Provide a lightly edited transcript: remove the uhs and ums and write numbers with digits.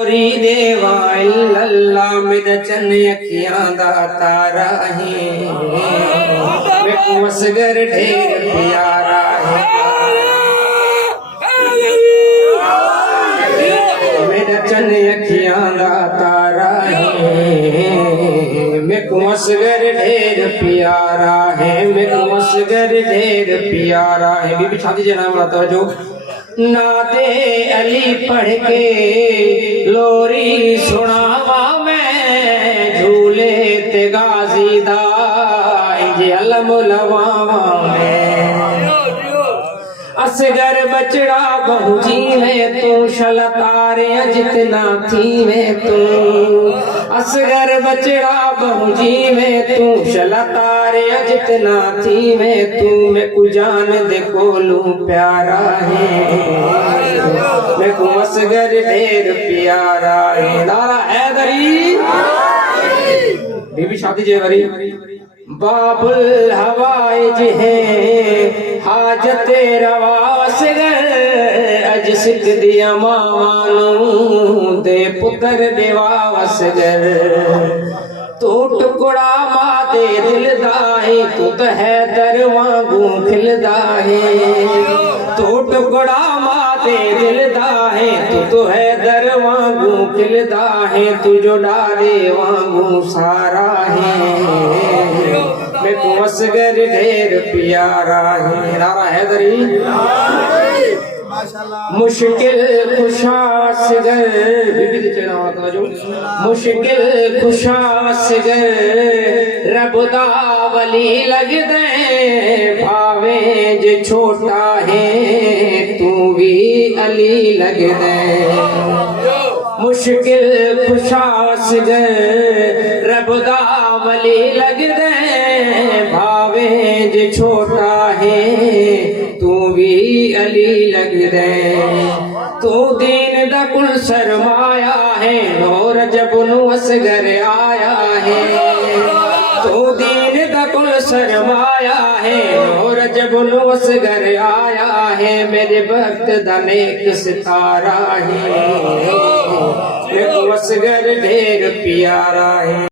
देवा इल्लल्लाह मेरा चन अखियां दा तारा है मैं असगर ढेर प्यारा है मेरा चन अखियां दा तारा है मैं असगर ढेर प्यारा है मैं असगर ढेर प्यारा है। बीबी शादी जना वाला तवज्जो नाते अली पढ़ के लोरी सुनावा मैं झूले ते गाजी दा जे अलम लवावा मैं असगर बचड़ा बहु जीवे तू शलतारे जितना थी में तू असगर बचड़ा बहु जीवे तू शलतारे जितना थी में तू मैं कुजान दे कोलू प्यारा है मैं को असगर ढेर प्यारा है। नारा हैदरी बीबी शादी जे वरी बाबुल हवाइज है हाजत रवा असगर अज सिक दिया मावानू दे पुत्र देवा असगर तू टुकड़ा मादे दिल दाए तू तो है दर वांगू खिलदा है तू टुकड़ा मादे दिल दाए तू तो है दर वांगू खिलदा है तू जो डारे वांगू सारा है मैं को असगर ढेर प्यारा है। नारा हैदरी मुश्किल खुशा असगर बीबी दे चेहरा वाला जो मुश्किल खुशा असगर रब दा वली लग दे भावे जे छोटा है तू भी अली लग दे मुश्किल खुशा असगर रब दा वली लग दे भावे जे छोटा है तू भी अली लग दे तू दीन दा कुल सरमाया है नूर जब नु असगर आया है तू दीन दा कुल सरमाया है नूर जब नु असगर आया है मेरे भक्त दा नेक सितारा है मैं को असगर ढेर प्यारा है।